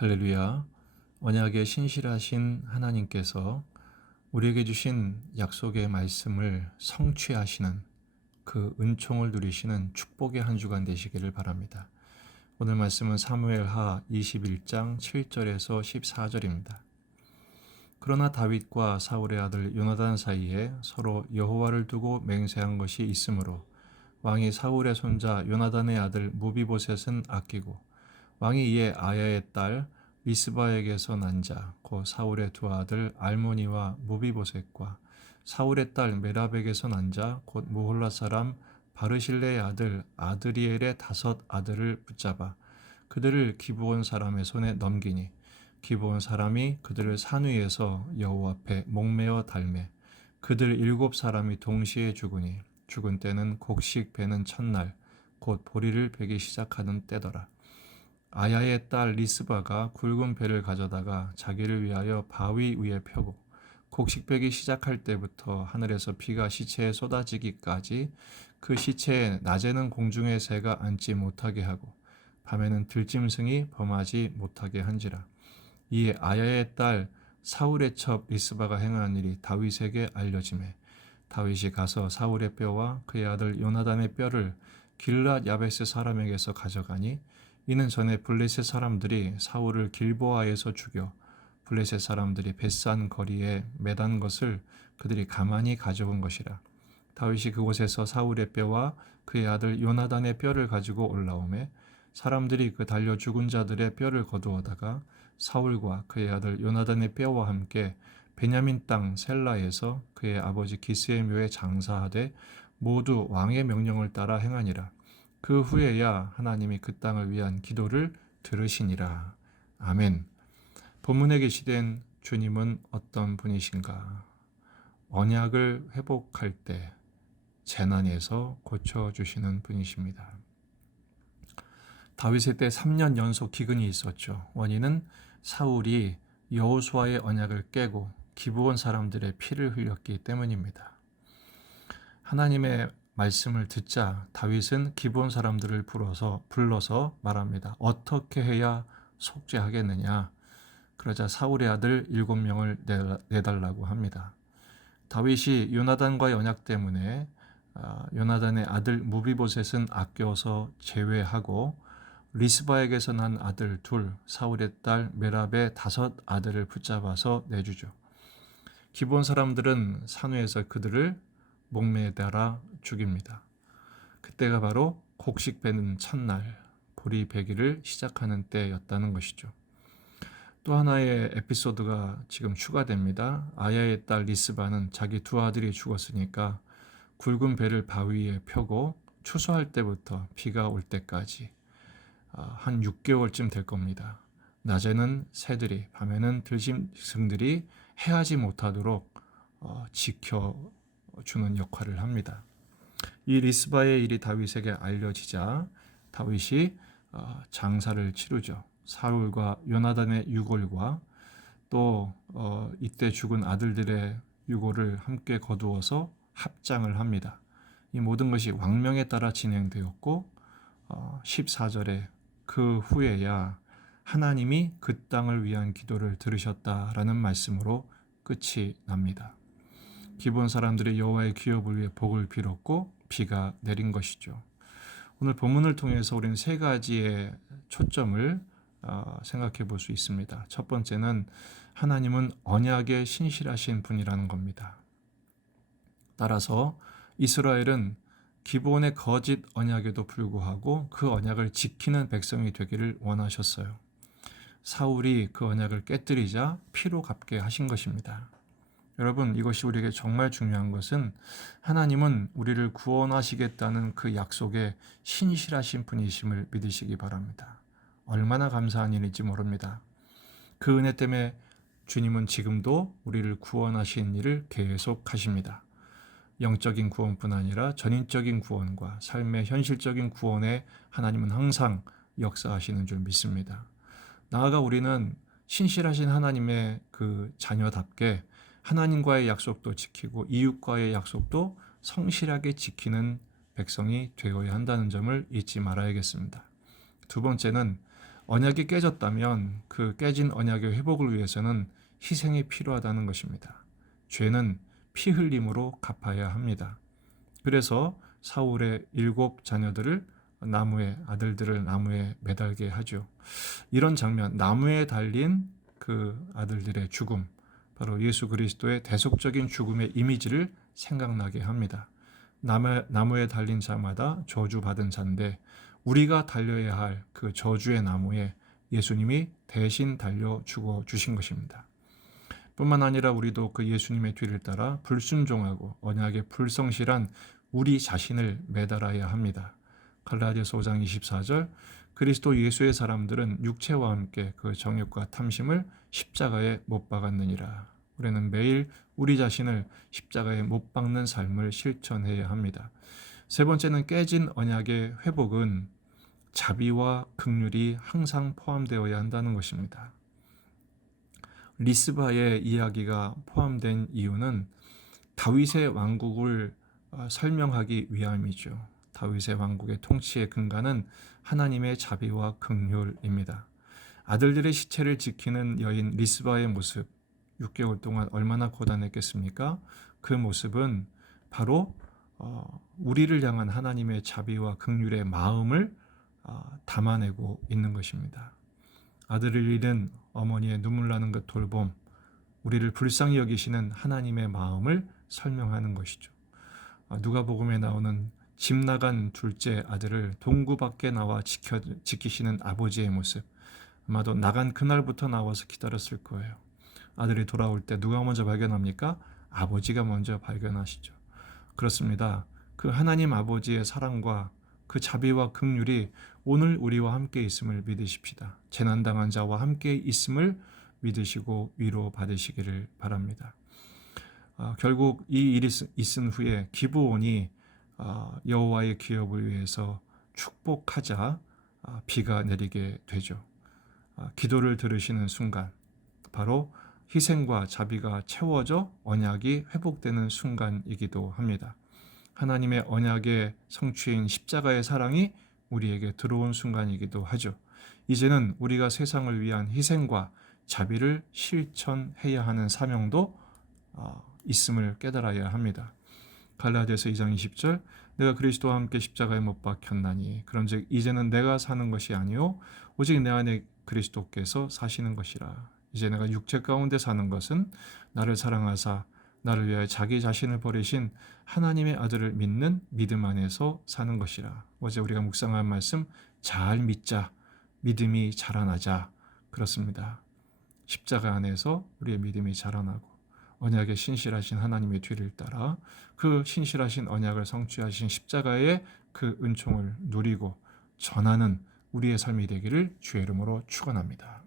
할렐루야. 언약에 신실하신 하나님께서 우리에게 주신 약속의 말씀을 성취하시는 그 은총을 누리시는 축복의 한 주간 되시기를 바랍니다. 오늘 말씀은 사무엘하 21장 7절에서 14절입니다. 그러나 다윗과 사울의 아들 요나단 사이에 서로 여호와를 두고 맹세한 것이 있으므로 왕이 사울의 손자 요나단의 아들 무비보셋은 아끼고 왕이 이에 아야의 딸 리스바에게서 난 자 곧 사울의 두 아들 알모니와 무비보셋과 사울의 딸 메랍에게서 난 자 곧 무홀라 사람 바르실레의 아들 아드리엘의 5 아들을 붙잡아 그들을 기브온 사람의 손에 넘기니 기브온 사람이 그들을 산 위에서 여호와 앞에 목매어 달매 그들 7 사람이 동시에 죽으니 죽은 때는 곡식 베는 첫날 곧 보리를 베기 시작하는 때더라. 아야의 딸 리스바가 굵은 배를 가져다가 자기를 위하여 바위 위에 펴고 곡식 베기 시작할 때부터 하늘에서 비가 시체에 쏟아지기까지 그 시체에 낮에는 공중의 새가 앉지 못하게 하고 밤에는 들짐승이 범하지 못하게 한지라. 이에 아야의 딸 사울의 첩 리스바가 행한 일이 다윗에게 알려지매 다윗이 가서 사울의 뼈와 그의 아들 요나단의 뼈를 길랏 야베스 사람에게서 가져가니 이는 전에 블레셋 사람들이 사울을 길보아에서 죽여 블레셋 사람들이 벳산 거리에 매단 것을 그들이 가만히 가져온 것이라. 다윗이 그곳에서 사울의 뼈와 그의 아들 요나단의 뼈를 가지고 올라오매 사람들이 그 달려 죽은 자들의 뼈를 거두어다가 사울과 그의 아들 요나단의 뼈와 함께 베냐민 땅 셀라에서 그의 아버지 기스의 묘에 장사하되 모두 왕의 명령을 따라 행하니라. 그 후에야 하나님이 그 땅을 위한 기도를 들으시니라. 아멘. 본문에 게시된 주님은 어떤 분이신가? 언약을 회복할 때 재난에서 고쳐주시는 분이십니다. 다윗의 때 3년 연속 기근이 있었죠. 원인은 사울이 여호수아의 언약을 깨고 기브온 사람들의 피를 흘렸기 때문입니다. 하나님의 말씀을 듣자 다윗은 기브온 사람들을 불러서 말합니다. 어떻게 해야 속죄하겠느냐? 그러자 사울의 아들 7명을 내달라고 합니다. 다윗이 요나단과의 언약 때문에 요나단의 아들 무비보셋은 아껴서 제외하고 리스바에게서 난 아들 2, 사울의 딸 메랍의 5 아들을 붙잡아서 내주죠. 기브온 사람들은 산위에서 그들을 목매에 달아 죽입니다. 그때가 바로 곡식 베는 첫날, 보리 베기를 시작하는 때였다는 것이죠. 또 하나의 에피소드가 지금 추가됩니다. 아야의 딸 리스바는 자기 2 아들이 죽었으니까 굵은 배를 바위에 펴고 추수할 때부터 비가 올 때까지 한 6개월쯤 될 겁니다. 낮에는 새들이, 밤에는 들짐승들이 해하지 못하도록 지켜주는 역할을 합니다. 이 리스바의 일이 다윗에게 알려지자 다윗이 장사를 치르죠. 사울과 요나단의 유골과 또 이때 죽은 아들들의 유골을 함께 거두어서 합장을 합니다. 이 모든 것이 왕명에 따라 진행되었고 14절에 그 후에야 하나님이 그 땅을 위한 기도를 들으셨다라는 말씀으로 끝이 납니다. 기브온 사람들이 여호와의 기업을 위해 복을 빌었고 비가 내린 것이죠. 오늘 본문을 통해서 우리는 3가지의 초점을 생각해 볼 수 있습니다. 첫 번째는 하나님은 언약에 신실하신 분이라는 겁니다. 따라서 이스라엘은 기브온의 거짓 언약에도 불구하고 그 언약을 지키는 백성이 되기를 원하셨어요. 사울이 그 언약을 깨뜨리자 피로 갚게 하신 것입니다. 여러분, 이것이 우리에게 정말 중요한 것은 하나님은 우리를 구원하시겠다는 그 약속에 신실하신 분이심을 믿으시기 바랍니다. 얼마나 감사한 일인지 모릅니다. 그 은혜 때문에 주님은 지금도 우리를 구원하신 일을 계속하십니다. 영적인 구원뿐 아니라 전인적인 구원과 삶의 현실적인 구원에 하나님은 항상 역사하시는 줄 믿습니다. 나아가 우리는 신실하신 하나님의 그 자녀답게 하나님과의 약속도 지키고 이웃과의 약속도 성실하게 지키는 백성이 되어야 한다는 점을 잊지 말아야겠습니다. 두 번째는 언약이 깨졌다면 그 깨진 언약의 회복을 위해서는 희생이 필요하다는 것입니다. 죄는 피 흘림으로 갚아야 합니다. 그래서 사울의 7 자녀들을 아들들을 나무에 매달게 하죠. 이런 장면, 나무에 달린 그 아들들의 죽음, 바로 예수 그리스도의 대속적인 죽음의 이미지를 생각나게 합니다. 나무에 달린 자마다 저주받은 자인데 우리가 달려야 할 그 저주의 나무에 예수님이 대신 달려 죽어 주신 것입니다. 뿐만 아니라 우리도 그 예수님의 뒤를 따라 불순종하고 언약에 불성실한 우리 자신을 매달아야 합니다. 갈라디아서 5장 24절, 그리스도 예수의 사람들은 육체와 함께 그 정욕과 탐심을 십자가에 못 박았느니라. 우리는 매일 우리 자신을 십자가에 못 박는 삶을 실천해야 합니다. 세 번째는 깨진 언약의 회복은 자비와 긍휼이 항상 포함되어야 한다는 것입니다. 리스바의 이야기가 포함된 이유는 다윗의 왕국을 설명하기 위함이죠. 다윗의 왕국의 통치의 근간은 하나님의 자비와 긍휼입니다. 아들들의 시체를 지키는 여인 리스바의 모습, 6개월 동안 얼마나 고단했겠습니까? 그 모습은 바로 우리를 향한 하나님의 자비와 긍휼의 마음을 담아내고 있는 것입니다. 아들을 잃은 어머니의 눈물 나는 그 돌봄, 우리를 불쌍히 여기시는 하나님의 마음을 설명하는 것이죠. 누가복음에 나오는 집 나간 둘째 아들을 동구 밖에 나와 지키시는 아버지의 모습, 아마도 나간 그날부터 나와서 기다렸을 거예요. 아들이 돌아올 때 누가 먼저 발견합니까? 아버지가 먼저 발견하시죠. 그렇습니다. 그 하나님 아버지의 사랑과 그 자비와 긍휼이 오늘 우리와 함께 있음을 믿으십시다. 재난당한 자와 함께 있음을 믿으시고 위로받으시기를 바랍니다. 결국 이 일이 있은 후에 기브온이 여호와의 기업을 위해서 축복하자 비가 내리게 되죠. 기도를 들으시는 순간, 바로 희생과 자비가 채워져 언약이 회복되는 순간이기도 합니다. 하나님의 언약의 성취인 십자가의 사랑이 우리에게 들어온 순간이기도 하죠. 이제는 우리가 세상을 위한 희생과 자비를 실천해야 하는 사명도 있음을 깨달아야 합니다. 갈라디아서 2장 20절, 내가 그리스도와 함께 십자가에 못 박혔나니 그런즉 이제는 내가 사는 것이 아니요 오직 내 안에 그리스도께서 사시는 것이라. 이제 내가 육체 가운데 사는 것은 나를 사랑하사 나를 위하여 자기 자신을 버리신 하나님의 아들을 믿는 믿음 안에서 사는 것이라. 어제 우리가 묵상한 말씀 잘 믿자, 믿음이 자라나자. 그렇습니다. 십자가 안에서 우리의 믿음이 자라나고 언약에 신실하신 하나님의 뒤를 따라 그 신실하신 언약을 성취하신 십자가의 그 은총을 누리고 전하는 우리의 삶이 되기를 주의 이름으로 축원합니다.